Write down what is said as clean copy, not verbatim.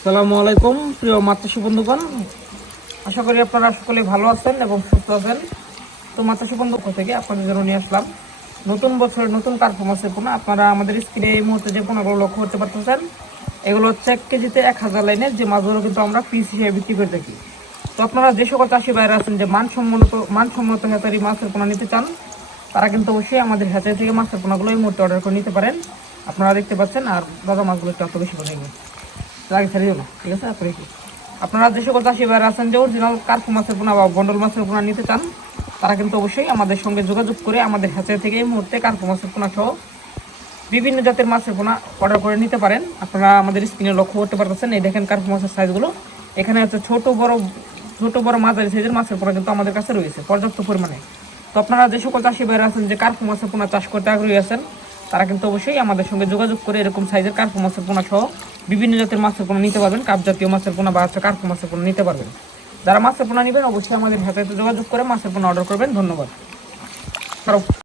আসসালামু আলাইকুম প্রিয় মাতৃ বন্ধুগণ, আশা করি আপনারা সকলে ভালো আছেন এবং সুস্থ আছেন। তো মাতৃ বন্ধু থেকে আপনাদের জন্য নিয়ে আসলাম নতুন বছরের নতুন পারফরমেন্সের পোনা। আপনারা আমাদের স্ক্রিনে এই মুহূর্তে যে পোনাগুলো লক্ষ্য করতে পারতেছেন, এগুলো হচ্ছে 1 কেজিতে 1000 লাইনের যে মাছগুলো কিন্তু আমরা পিস হিসেবে বিক্রি করে থাকি। তো আপনারা যে সকল চাষি বাইরে আছেন যে মানসম্মত হ্যাচারি মাছের পোনা নিতে চান, তারা কিন্তু অবশ্যই আমাদের হ্যাচারি থেকে মাছের পোনাগুলো এই মুহূর্তে অর্ডার করে নিতে পারেন। আপনারা দেখতে পাচ্ছেন, আর দাদা মাছগুলো একটু এত বেশি করে আগে ছেড়ে দিও না, ঠিক আছে? আপনারা যে সকল চাষি ভাইরা আছেন যে অরিজিনাল কার্পু মাছের পোনা বা বন্ডল মাছের পোনা নিতে চান, তারা কিন্তু অবশ্যই আমাদের সঙ্গে যোগাযোগ করে আমাদের হ্যাচারি থেকে এই মুহূর্তে কার্পু মাছের পোনা সহ বিভিন্ন জাতের মাছের পোনা অর্ডার করে নিতে পারেন। আপনারা আমাদের স্ক্রিনে লক্ষ্য করতে পারতেছেন, এই দেখেন কার্পু মাছের সাইজগুলো। এখানে হচ্ছে ছোট বড় মাঝারি সাইজের মাছের পোনা কিন্তু আমাদের কাছে রয়েছে পর্যাপ্ত পরিমাণে। তো আপনারা যে সকল চাষি ভাইরা আছেন যে কার্পু মাছের পোনা চাষ করতে আগ্রহী আছেন, তারা কিন্তু অবশ্যই আমাদের সঙ্গে যোগাযোগ করে এরকম সাইজের কার্পু মাছের পোনা সহ বিভিন্ন জাতের মাছের পোনা নিতে পারবেন। কাপ জাতীয় মাছের পোনা বা কার্পু মাছের পোনা নিতে পারবেন। যারা মাছের পোনা নেবেন অবশ্যই আমাদের হ্যাচারিতে যোগাযোগ করে মাছের পোনা অর্ডার করবেন। ধন্যবাদ।